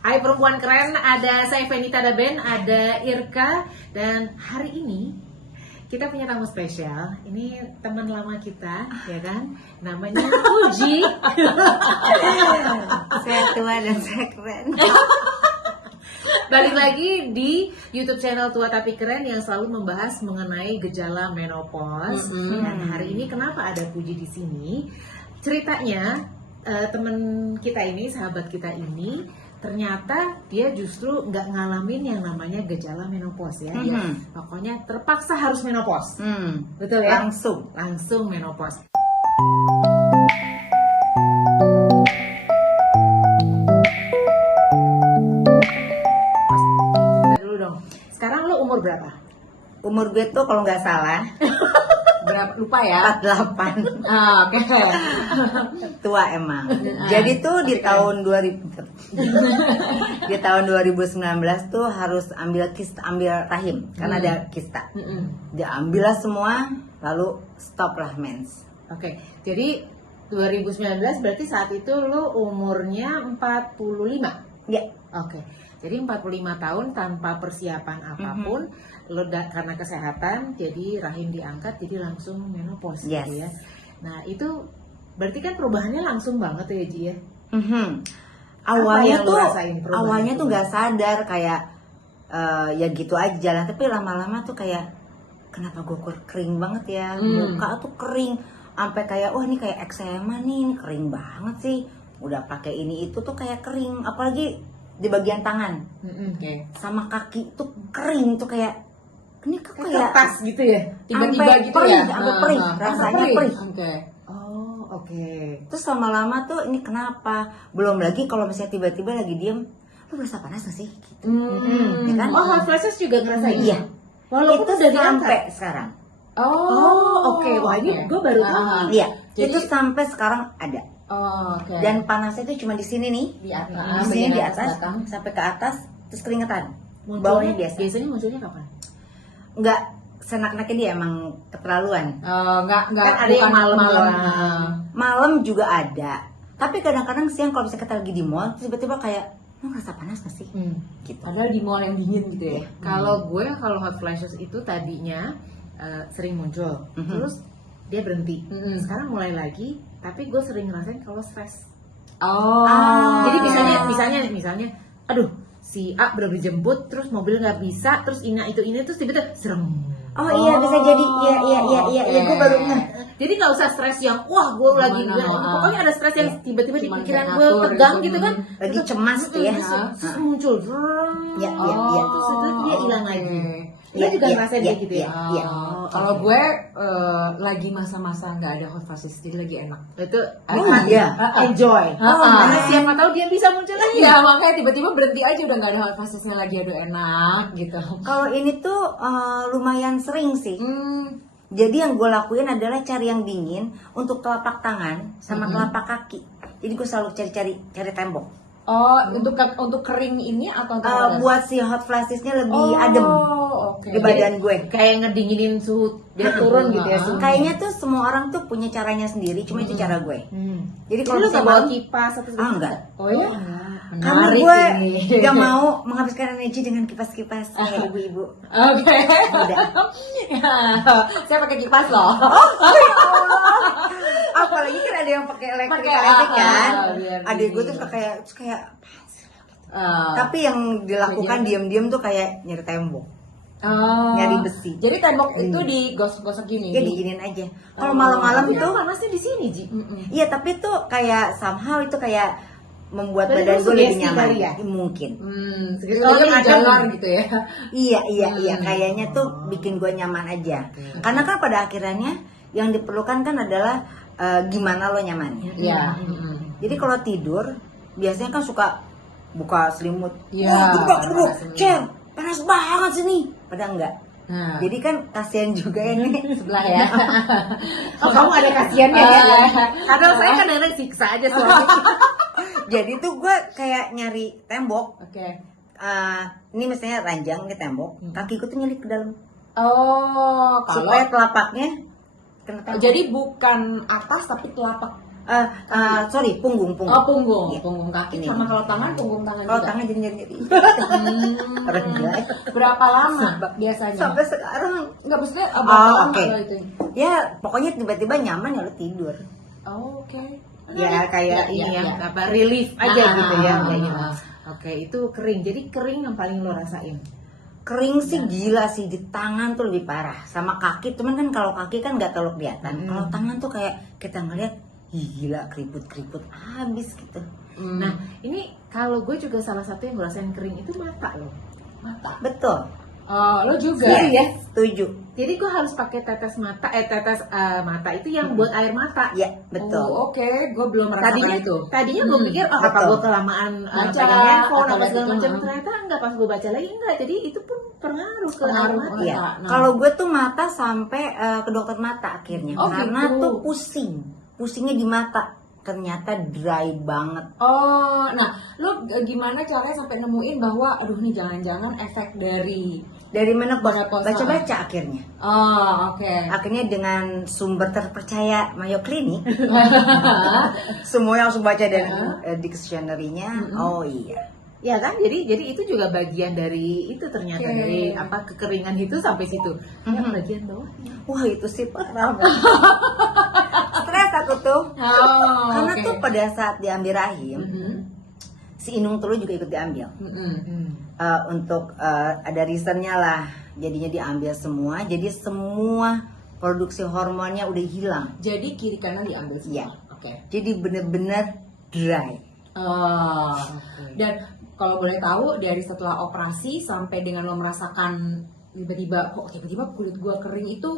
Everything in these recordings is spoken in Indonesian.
Hai perempuan keren, ada saya Fenita Daben, ada Irka, dan hari ini kita punya tamu spesial. Ini teman lama kita, ya kan? Namanya Puji. Saya tua dan saya keren. Balik lagi di YouTube channel Tua Tapi Keren yang selalu membahas mengenai gejala menopause. Dan hari ini kenapa ada Puji di sini? Ceritanya teman kita ini, sahabat kita ini, ternyata dia justru nggak ngalamin yang namanya gejala menopause ya. Dia pokoknya terpaksa harus menopause. Betul ya? Langsung menopause. Dulu dong. Sekarang lo umur berapa? Umur gue tuh kalau nggak salah Berapa? Lupa ya. 48. Oke. Tua emang. Jadi tuh di tahun 2000 di tahun 2019 tuh harus ambil rahim karena ada kista. Diambillah semua lalu stop lah mens. Oke. Jadi 2019 berarti saat itu lo umurnya 45. Ya. Oke. Jadi 45 tahun tanpa persiapan apapun, lo karena kesehatan jadi rahim diangkat jadi langsung menopause gitu ya. Nah, itu berarti kan perubahannya langsung banget ya, Ji ya. Awalnya yang lo tuh rasain perubahan itu? nggak sadar kayak ya gitu aja jalan, tapi lama-lama tuh kayak kenapa gue kering banget ya, muka tuh kering sampai kayak wah ini kayak eczema nih, ini kering banget sih. Udah pakai ini itu tuh kayak kering, apalagi di bagian tangan sama kaki tuh kering tuh kayak ini kayak kertas gitu ya. Tiba-tiba gitu perih, ya. sampai perih, rasanya perih. Oke. Oh, oke. Terus lama-lama tuh ini kenapa? Belum lagi kalau misalnya tiba-tiba lagi diem, lu berasa panas gak sih? Gitu. Ya kan? Oh, hot flashes juga ngerasain? Iya. Walaupun itu udah sampai diangkat. sekarang. Oh, oke. Wah, ini gue baru tahu. Iya. Jadi- Itu sampai sekarang ada. Oh, oke. Dan panasnya itu cuma di sini nih. di atas, Di sini di bagian atas belakang. sampai ke atas terus keringetan. Munculnya Bawahnya biasa. Biasanya munculnya kapan? Enggak senak-naknya dia emang keterlaluan. Enggak Kan ada yang bukan malam-malam. Malam juga ada. Tapi kadang-kadang siang kalau misalnya kita lagi di mall terus tiba-tiba kayak lu ngerasa panas gak sih? Gitu. Padahal di mall yang dingin gitu ya. Kalau hot flashes itu tadinya sering muncul, terus dia berhenti. Sekarang mulai lagi, tapi gue sering ngerasain kalau stres. Oh. Jadi misalnya, aduh si A belum dijemput, terus mobil nggak bisa, terus ini terus tiba-tiba serem. Oh iya bisa jadi iya gue baru ingat. Jadi nggak usah stres yang wah gue lagi pokoknya ada stres yang tiba-tiba di pikiran gue tegang gitu kan, Lagi cemas tuh ya. terus muncul, Iya. terus setelah dia hilang lagi. Dia Iya, juga iya, ngerasain iya, kayak gitu ya. Iya. Kalau gue lagi masa-masa nggak ada hot flashes, jadi lagi enak. Itu iya. enjoy. Karena siapa tahu dia bisa muncul lagi. Iya, makanya tiba-tiba berhenti aja udah nggak ada hot flashes-nya lagi, aduh enak gitu. Kalau ini tuh lumayan sering sih. Jadi yang gue lakuin adalah cari yang dingin untuk telapak tangan sama telapak kaki. Jadi gue selalu cari tembok. Oh, untuk kering ini atau untuk panas? Buat si hot flashesnya lebih adem oke. di badan gue. Kayak ngedinginin suhu dia turun gitu ya suhunya. Kayaknya tuh semua orang tuh punya caranya sendiri, cuma itu cara gue. Jadi Jadi kalau lu misalnya nggak bawa malam, kipas atau enggak. Oh iya. Karena Menarik gue ini. gak mau menghabiskan energi dengan kipas-kipas kayak ibu-ibu. Oke. Udah. Saya pakai kipas loh. Apalagi kan ada yang pakai elektrik Pakai, kan. biar Adik gue tuh dingin. kayak tapi yang dilakukan diam-diam tuh kayak nyari tembok, nyari besi. Jadi tembok itu digosok-gosok gini. Ya diginin aja. Kalau malam-malam Tapi tuh, kan panasnya di sini, Ji. iya tapi tuh kayak somehow itu kayak membuat Berarti badan lu gue lebih sugesti nyaman. kali ya? Mungkin. Segitu Kalau lagi yang ada jalan gitu ya. Iya. Kayaknya tuh bikin gue nyaman aja. Karena kan pada akhirnya yang diperlukan kan adalah gimana lo nyamannya. Iya. Jadi kalau tidur biasanya kan suka buka selimut. Iya, Aduh, panas Cer, panas banget sini. Padahal enggak. Nah, Jadi kan kasihan juga ini. sebelah ya. Oh, kamu ada kasihannya ya? Kadang saya kadang-kadang siksa aja suami. Jadi tuh gue kayak nyari tembok. Oke. Ini misalnya ranjang ke tembok, kakiku tuh nyelip ke dalam. Oh, kalau Supaya telapaknya kena tembok. jadi bukan atas tapi telapak Sorry, punggung. Oh, punggung, Iya. punggung kaki. Ini. Sama kalau tangan, punggung tangan Kalau juga. tangan jadi Hmm. rendah. Berapa lama biasanya? Sampai sekarang. Enggak, maksudnya Oh, berapa lama oke. kalau itu? Ya, pokoknya tiba-tiba nyaman ya lu tidur. Oh, oke. Ya kayak Ya, ini ya, ya, ya. apa relief aja gitu ya. Ah, Kayak gitu. ah. Oke, itu kering. Jadi kering yang paling lo rasain. Kering sih gila sih, di tangan tuh lebih parah. Sama kaki, cuman kan kalau kaki kan nggak terlalu kelihatan. Kalau tangan tuh kayak kita ngeliat, "Ih, gila keriput-keriput habis gitu. Nah, ini kalau gue juga salah satu yang ngerasain kering itu mata loh. Mata. Betul. Oh, lo juga. Iya, setuju. Jadi gue harus pakai tetes mata, mata itu yang buat air mata. Ya, betul. Oh, oke. Gue belum merasakan itu. Tadinya gue pikir oh, apa Betul. gue kelamaan Baca, pegang handphone atau apa segala gitu, macam, heeh. ternyata enggak, pas gue baca lagi enggak. Jadi itu pun pengaruh ke air Pengaruh, mata. Iya. Nah. Kalau gue tuh mata sampai ke dokter mata akhirnya, Oh, karena gitu. tuh pusingnya di mata. Ternyata dry banget. Oh, nah, lo gimana caranya sampai nemuin bahwa, aduh nih jangan-jangan efek dari. Dari mana Menopause. baca-baca akhirnya. Oh, oke. Akhirnya dengan sumber terpercaya Mayo Clinic, semuanya langsung baca dan dictionary-nya. Oh iya. Ya kan, jadi itu juga bagian dari itu ternyata Oke. dari apa kekeringan itu sampai situ. Yang bagian bawahnya. Wah itu sih parah banget. Stres aku tuh. Oh, Karena oke. tuh pada saat diambil rahim, Mhm. si inung telur juga ikut diambil. Mhm. Untuk ada reasonnya lah, jadinya diambil semua. Jadi semua produksi hormonnya udah hilang. Jadi kiri kanan diambil semua. Iya. Oke. Jadi bener-bener dry. Oh. Dan kalau boleh tahu dari setelah operasi sampai dengan lo merasakan tiba-tiba kulit gua kering itu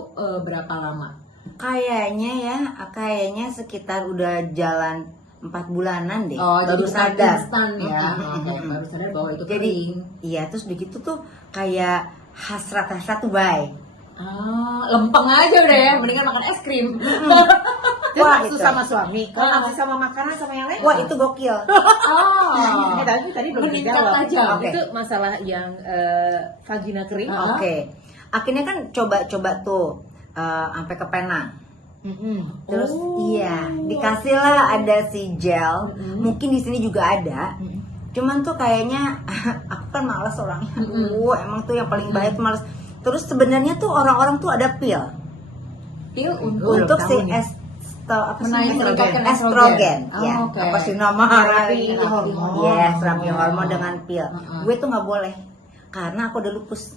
berapa lama? Kayaknya sekitar udah jalan 4 bulanan deh. Oh, baru jadi bukan sadar. instan ya. Mhm. Oke, baru sadar bahwa itu Jadi kering. iya, terus begitu tuh kayak hasrat tuh baik. Ah, lempeng aja udah ya, mendingan makan es krim. Itu Wah, nafsu itu. sama suami. Kalau nafsu sama makanan sama yang lain. Wah itu gokil. Oh. Tadi belum Meningkat dijawab. aja. Oke. Itu masalah yang vagina kering. Ah. Oke. Akhirnya kan coba tuh sampai ke Penang. Terus Oh. iya, dikasih lah ada si gel. Mungkin di sini juga ada. Cuman tuh kayaknya aku kan malas orangnya. Aduh, emang tuh yang paling bahaya tuh malas. Terus sebenarnya tuh orang-orang tuh ada pil Pil Belum untuk si tahu nih. meningkatkan estrogen. Oh, Ya, oke. apa sih nama Terapi hormon. Yes, terapi hormon dengan pil. Uh-uh. Gue tuh nggak boleh karena aku udah lupus.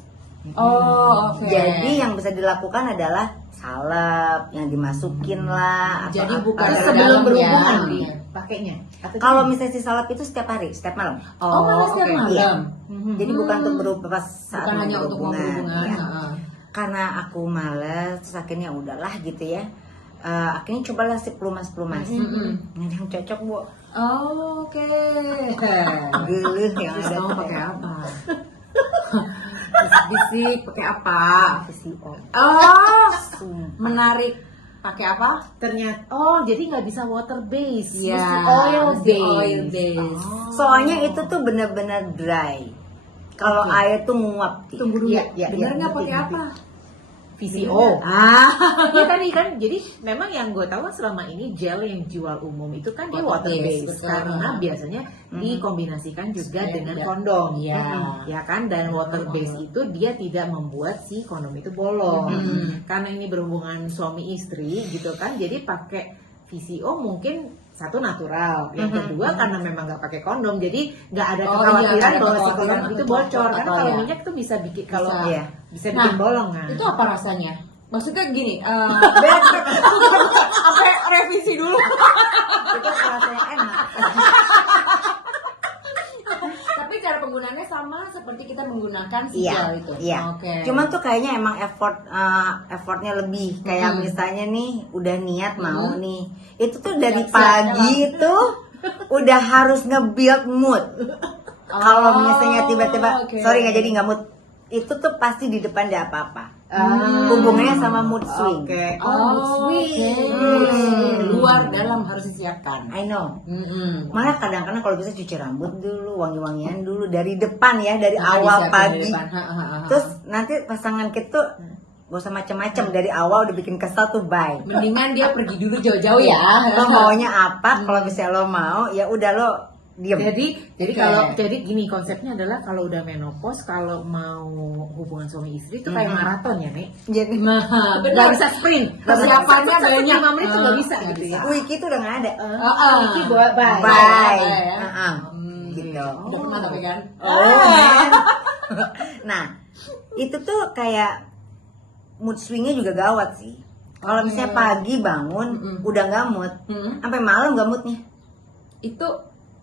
Oh, oke. Jadi yang bisa dilakukan adalah salep yang dimasukin lah. atau Jadi apa. bukan Terus dari sebelum dalam berhubungan ya. dipakainya. Atau Kalau gimana? misalnya si salep itu setiap hari, setiap malam. Oh, malah setiap oke. malam. Iya. Mhm. Jadi bukan untuk berupa pas saat Bukan mau hanya untuk mau berhubungan. Ya. Heeh. Karena aku males, terus akhirnya udahlah gitu ya. Akhirnya cobalah si pelumas-pelumas. Ini yang cocok bu. Oh, oke. Geluh yang Terus ada kamu tuh pakai kayak apa? Bisik pakai apa? PCO. Oh, Sumpah. menarik. Pakai apa? Ternyata jadi nggak bisa water base, Iya, mesti oil mesti base. oil base. Soalnya itu tuh bener-bener dry. Kalau Oke. air tuh nguap. Ti. Tunggu dulu. Iya, Bener nggak ngerti, pakai ngerti. apa? VCO. Ah, Iya tadi kan, jadi memang yang gue tahu selama ini gel yang jual umum itu kan dia water Water based based, karena betul. biasanya dikombinasikan juga Iya, dengan iya. kondom, Iya. ya kan. Dan water based itu dia tidak membuat si kondom itu bolong, karena ini berhubungan suami istri gitu kan. Jadi pakai VCO mungkin satu natural, yang kedua karena memang nggak pakai kondom, jadi nggak ada Oh, kekhawatiran iya, ada bahwa si kekhawatiran kondom itu untuk bocor, bocor karena atau kalau ya. minyak tuh bisa bikin kalau Bisa. Iya. bisa bikin bolong kan. itu apa rasanya? Maksudnya gini, sampai revisi dulu. Itu rasanya enak. Tapi cara penggunaannya sama seperti kita menggunakan si Iya, gel itu. iya. Oke. Cuman tuh kayaknya emang effortnya lebih. Kayak misalnya nih, udah niat mau nih. Itu tuh dari Siap-siap pagi tuh udah harus nge-build mood. Kalau misalnya tiba-tiba, oke. sorry nggak jadi nggak mood, itu tuh pasti di depan ada apa-apa. Hubungannya sama mood swing. Oke. Oh, sweet. Luar dalam harus disiapkan. I know. Mm-mm. Malah kadang-kadang kalau bisa cuci rambut dulu, wangi-wangian dulu dari depan ya, dari Nah, awal disiapin pagi. dari depan. Ha, ha, ha, ha. Terus nanti pasangan kita tuh gak usah macem-macem dari awal udah bikin kesel tuh, bye. Mendingan dia pergi dulu jauh-jauh ya. Lo maunya apa? Kalau misalnya lo mau, ya udah lo diem. Jadi kalau jadi gini konsepnya adalah kalau udah menopause, kalau mau hubungan suami istri itu kayak maraton ya, Nek. Jadi Nggak bisa sprint. Persiapannya banyak. 5 menit itu nggak bisa gitu ya. wiki tuh udah nggak ada. Wiki buat bye. Bye. ya. Gitu. Udah pernah tapi kan? Man. Nah, itu tuh kayak mood swingnya juga gawat sih. Kalau misalnya pagi bangun udah nggak mood, sampai malam nggak moodnya. Itu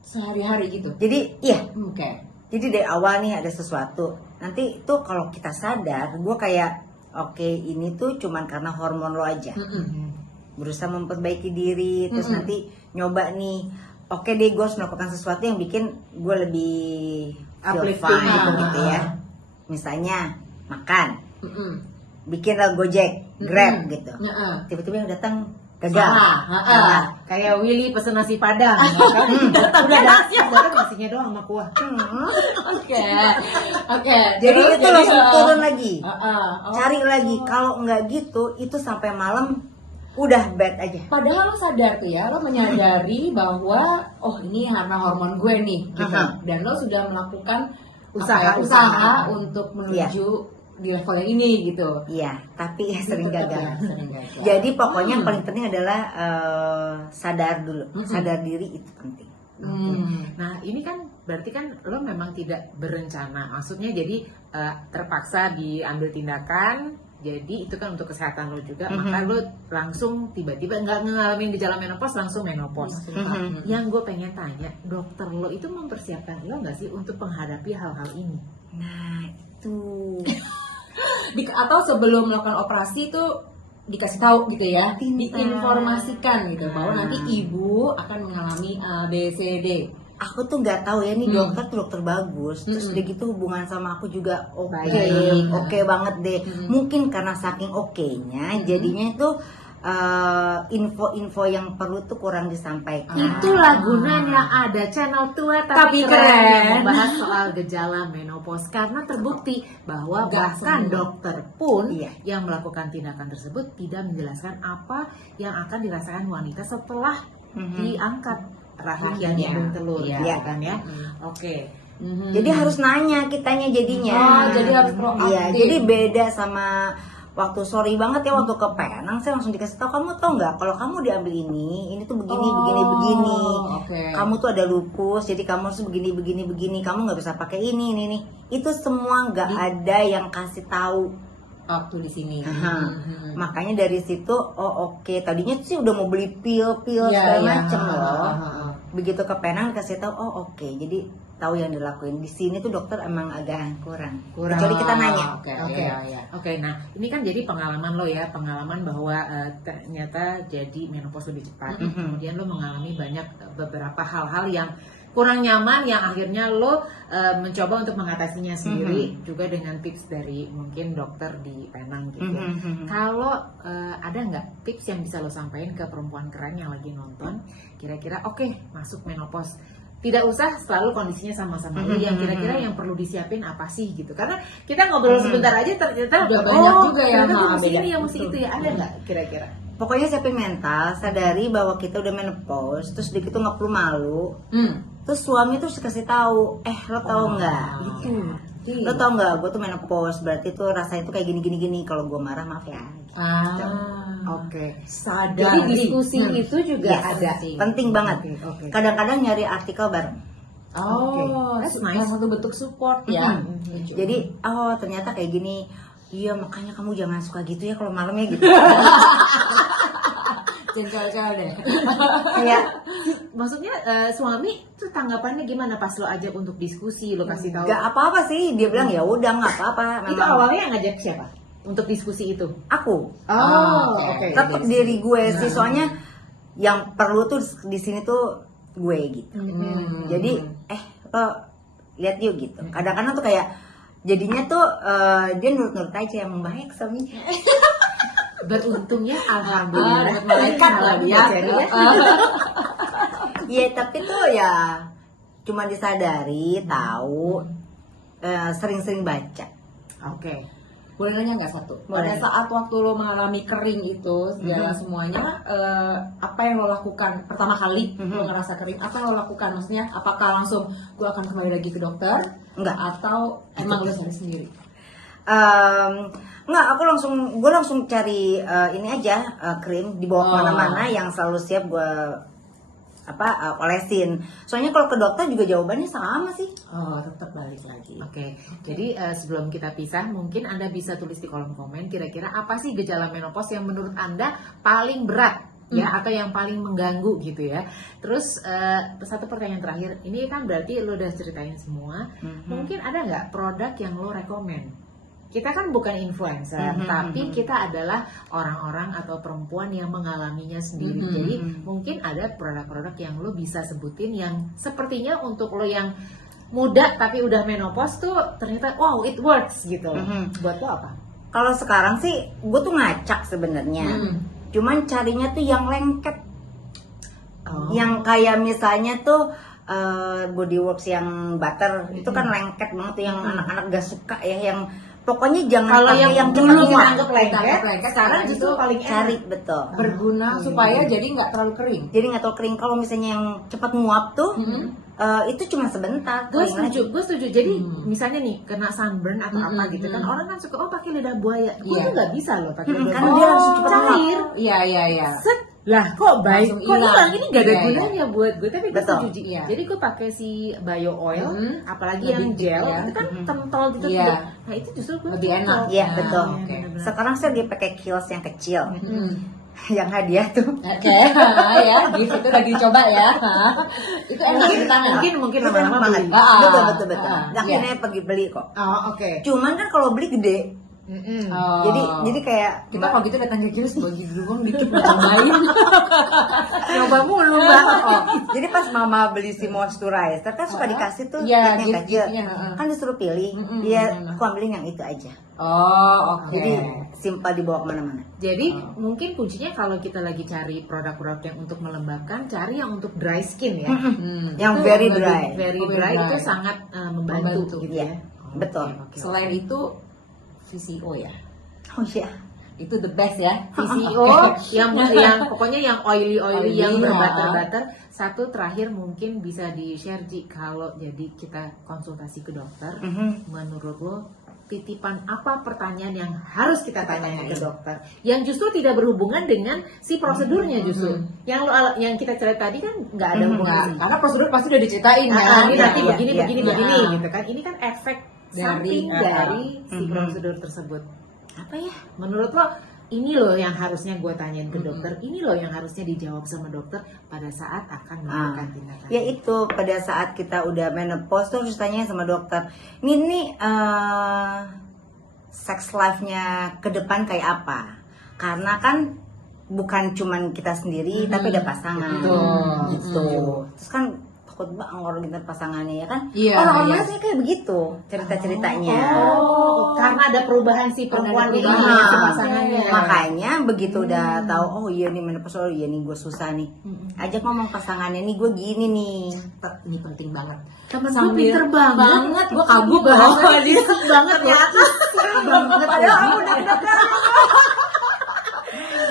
sehari-hari gitu. Jadi iya. Oke. Jadi dari awal nih ada sesuatu. Nanti tuh kalau kita sadar, gue kayak oke, ini tuh cuman karena hormon lo aja. Berusaha memperbaiki diri, terus nanti nyoba nih. Oke deh, gue harus melakukan sesuatu yang bikin gue lebih feel Uplifting gitu ya. Misalnya makan, bikin Gojek, Grab gitu. Tiba-tiba yang datang gagal. Kayak Willy pesen nasi padang. Udah nasinya baru nasinya doang sama kuah. Oke. Jadi itu langsung turun lagi, Oh. cari lagi. Kalau nggak gitu, itu sampai malam udah bad aja. Padahal lo sadar tuh ya, lo menyadari bahwa oh ini karena hormon gue nih, gitu. Dan lo sudah melakukan usaha untuk menuju di level yang ini gitu. Iya, tapi ya sering gagal. Sering gagal. Jadi pokoknya yang paling penting adalah sadar dulu, sadar diri itu penting. Nah ini kan berarti kan lo memang tidak berencana, maksudnya jadi terpaksa diambil tindakan, jadi itu kan untuk kesehatan lo juga, maka lo langsung tiba-tiba nggak ngalamin gejala menopause langsung menopause. Yang gue pengen tanya, dokter lo itu mempersiapkan lo nggak sih untuk menghadapi hal-hal ini? Nah itu Atau sebelum melakukan operasi itu dikasih tahu gitu ya, diinformasikan gitu bahwa nanti ibu akan mengalami A, B, C, D. aku tuh nggak tahu ya, nih dokter tuh dokter bagus, terus udah gitu hubungan sama aku juga Baik. oke banget deh. Mungkin karena saking okenya, jadinya itu info-info yang perlu tuh kurang disampaikan. Itulah gunanya ada channel tua Tapi tapi keren keren. yang membahas soal gejala menopause, karena terbukti bahwa Gak bahkan semua. dokter pun Iya. yang melakukan tindakan tersebut tidak menjelaskan apa yang akan dirasakan wanita setelah diangkat rahim Iya. dan telur, Iya. gitu kan ya. Oke. Jadi harus nanya kitanya jadinya. Oh, jadi harus proaktif. Iya, jadi beda sama waktu sorry banget ya waktu ke Penang, saya langsung dikasih tahu, kamu tau nggak kalau kamu diambil ini tuh begini begini. Oke. Kamu tuh ada lupus, jadi kamu harus begini. Kamu nggak bisa pakai ini. Itu semua nggak ada yang kasih tahu. Waktu di sini. Makanya dari situ, oke. Tadinya sih udah mau beli pil segala macem loh. Begitu ke Penang dikasih tahu, oke. Jadi tahu yang dilakuin di sini tuh dokter emang agak kurang. Kecuali kita nanya. Oke, nah ini kan jadi pengalaman lo ya, pengalaman bahwa ternyata jadi menopause lebih cepat. Kemudian lo mengalami beberapa hal-hal yang kurang nyaman, yang akhirnya lo mencoba untuk mengatasinya sendiri, juga dengan tips dari mungkin dokter di Penang gitu. Kalau ada nggak tips yang bisa lo sampaikan ke perempuan keren yang lagi nonton, kira-kira oke, masuk menopause, tidak usah selalu kondisinya sama-sama lu, yang kira-kira yang perlu disiapin apa sih gitu, karena kita ngobrol sebentar aja ternyata udah banyak juga ya, ternyata mesti beda. ini yang mesti itu ya, ada nggak kira-kira? Pokoknya siapin mental, sadari bahwa kita udah menopause, terus dikit tuh nggak perlu malu. Terus suami tuh kasih tahu, lo tau nggak? Gitu. Lo tau nggak? Gue tuh menopause, berarti tuh rasanya tuh kayak gini. Kalau gue marah maaf ya. Oke. Sadar. Jadi diskusi itu juga Yes, ada. penting banget. Oke. Kadang-kadang nyari artikel bareng. That's nice. Salah satu bentuk support ya. Jadi, ternyata kayak gini. Iya, makanya kamu jangan suka gitu ya kalau malam ya gitu. Jengkel-jengkel deh. Kayak Maksudnya suami tuh tanggapannya gimana pas lo ajak untuk diskusi, lo kasih tahu? nggak apa-apa sih. Dia bilang ya udah nggak apa-apa. Itu Memang awalnya yang ngajak siapa untuk diskusi itu? aku. Oke. Tetap diri gue sih, soalnya yang perlu tuh di sini tuh gue gitu. Jadi lo lihat yuk gitu. Kadang-kadang tuh kayak jadinya tuh dia nurut-nurut aja, yang baik suaminya. Beruntungnya alhamdulillah dapat malaikat lah dia. Iya, tapi tuh ya cuma disadari, tahu, sering-sering baca. Oke. Boleh nanya nggak satu? Boleh. Pada saat waktu lo mengalami kering itu segala semuanya, apa yang lo lakukan pertama kali lo ngerasa kering? Apa yang lo lakukan? Maksudnya apakah langsung gue akan kembali lagi ke dokter? Enggak. Atau emang lo cari sendiri? Enggak, gue langsung cari ini aja, krim dibawa kemana-mana yang selalu siap gue olesin. Soalnya kalau ke dokter juga jawabannya sama sih. Oh, tetap balik lagi. Oke, jadi sebelum kita pisah, mungkin Anda bisa tulis di kolom komen kira-kira apa sih gejala menopause yang menurut Anda paling berat ya, atau yang paling mengganggu gitu ya. Terus satu pertanyaan terakhir, ini kan berarti lo udah ceritain semua. Mungkin ada nggak produk yang lo rekomen? Kita kan bukan influencer, tapi kita adalah orang-orang atau perempuan yang mengalaminya sendiri. Jadi mungkin ada produk-produk yang lo bisa sebutin yang sepertinya untuk lo yang muda tapi udah menopause tuh ternyata wow it works gitu. Buat lo apa? Kalau sekarang sih gue tuh ngacak sebenarnya. Cuman carinya tuh yang lengket. Yang kayak misalnya tuh Bodyworks yang butter itu kan lengket banget tuh, yang anak-anak gak suka ya, yang pokoknya jangan Kalau pakai yang cepat dulu kita muak. anggap lengket, lengket, sekarang itu justru paling Cari enak. betul. Berguna supaya jadi nggak terlalu kering. Jadi nggak tahu kering. Kalau misalnya yang cepat nguap tuh itu cuma sebentar. Gue Kering lagi. setuju. Jadi misalnya nih kena sunburn atau apa gitu kan, orang kan suka pakai lidah buaya. Gue Iya. tuh nggak bisa loh pakai lidah karena buaya. dia langsung cepet cair. Iya. Set. Lah kok baik, Langsung kok hilang, ini gak ada Iya, gunanya buat gue. Tapi gue Betul. setuju Ji. Iya. Jadi gue pakai si bio oil, apalagi Lebih yang gel, ya. itu kan kental gitu. Iya. Nah itu justru gue Lebih enak. Iya Nah, betul. oke. Sekarang saya dia pakai Kiehl's yang kecil, yang hadiah tuh. Oke, ya, gift itu lagi dicoba ya. Itu enak di tangan. Mungkin Itu enak lama-lama banget. beli. Betul. Iya. Akhirnya pergi beli kok. Oh oke. Cuman kan kalau beli gede, Oh. jadi kayak kita kalau gitu datang ke Kiris bagi dulu dikit mau cobain. Coba mulu Mbak. jadi pas mama beli si moisturizer kan suka dikasih tuh Iya, yang kecil, gift-giftnya, kan disuruh pilih. Dia aku ambilin yang itu aja. Oh, oke. Jadi simpel dibawa kemana-mana. Jadi mungkin kuncinya kalau kita lagi cari produk-produk yang untuk melembabkan, cari yang untuk dry skin ya. Yang Itu very lebih- dry. Very Oh, very dry dry. itu sangat membantu gitu Iya, ya. betul. Oke. Selain itu VCO ya. Oh iya. Itu the best ya. VCO yang pokoknya yang oily Oily, yang ya. berbutter. Satu terakhir mungkin bisa di share Ji, kalau jadi kita konsultasi ke dokter, menurut lo titipan apa pertanyaan yang harus kita tanyain ke dokter yang justru tidak berhubungan dengan si prosedurnya, justru yang kita cerita tadi kan nggak ada hubungan. Karena prosedur pasti udah diceritain Nah, kan. ini Iya, nanti iya, begini iya. gitu kan. Ini kan efek Dari, samping dari si prosedur tersebut. Apa ya? Menurut lo ini loh yang harusnya gue tanyain ke dokter, ini loh yang harusnya dijawab sama dokter pada saat akan melakukan tindakan. Ya itu pada saat kita udah menopause tuh harus tanya sama dokter. Ini sex life-nya ke depan kayak apa? Karena kan bukan cuman kita sendiri, tapi ada pasangan. Betul. Gitu. Terus kan takut banget orang kita pasangannya ya kan? Iya, Orang-orang iya. sih kayak begitu cerita-ceritanya. Karena ada perubahan si perempuan ini perubahan. dengan si Nah, pasangannya. makanya begitu udah tahu oh iya nih menopause, oh iya nih gue susah nih, ajak ngomong pasangannya nih gue gini nih. Ini penting banget. Temen gue Sambil- pinter banget. Gue kagum bahasa loh. disek banget ya. banget. Padahal aku udah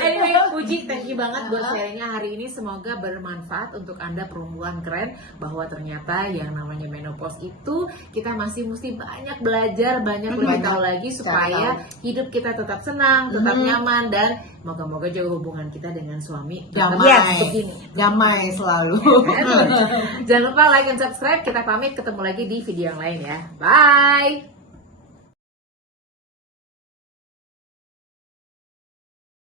Anyway, Puji, thank you banget buat sharingnya hari ini. Semoga bermanfaat untuk Anda perempuan keren, bahwa ternyata yang namanya menopause itu kita masih mesti banyak belajar, banyak lebih tahu lagi supaya hidup kita tetap senang, tetap nyaman, dan moga-moga juga hubungan kita dengan suami tetap Damai. begini. Damai selalu. Jangan lupa like dan subscribe. Kita pamit, ketemu lagi di video yang lain ya. Bye.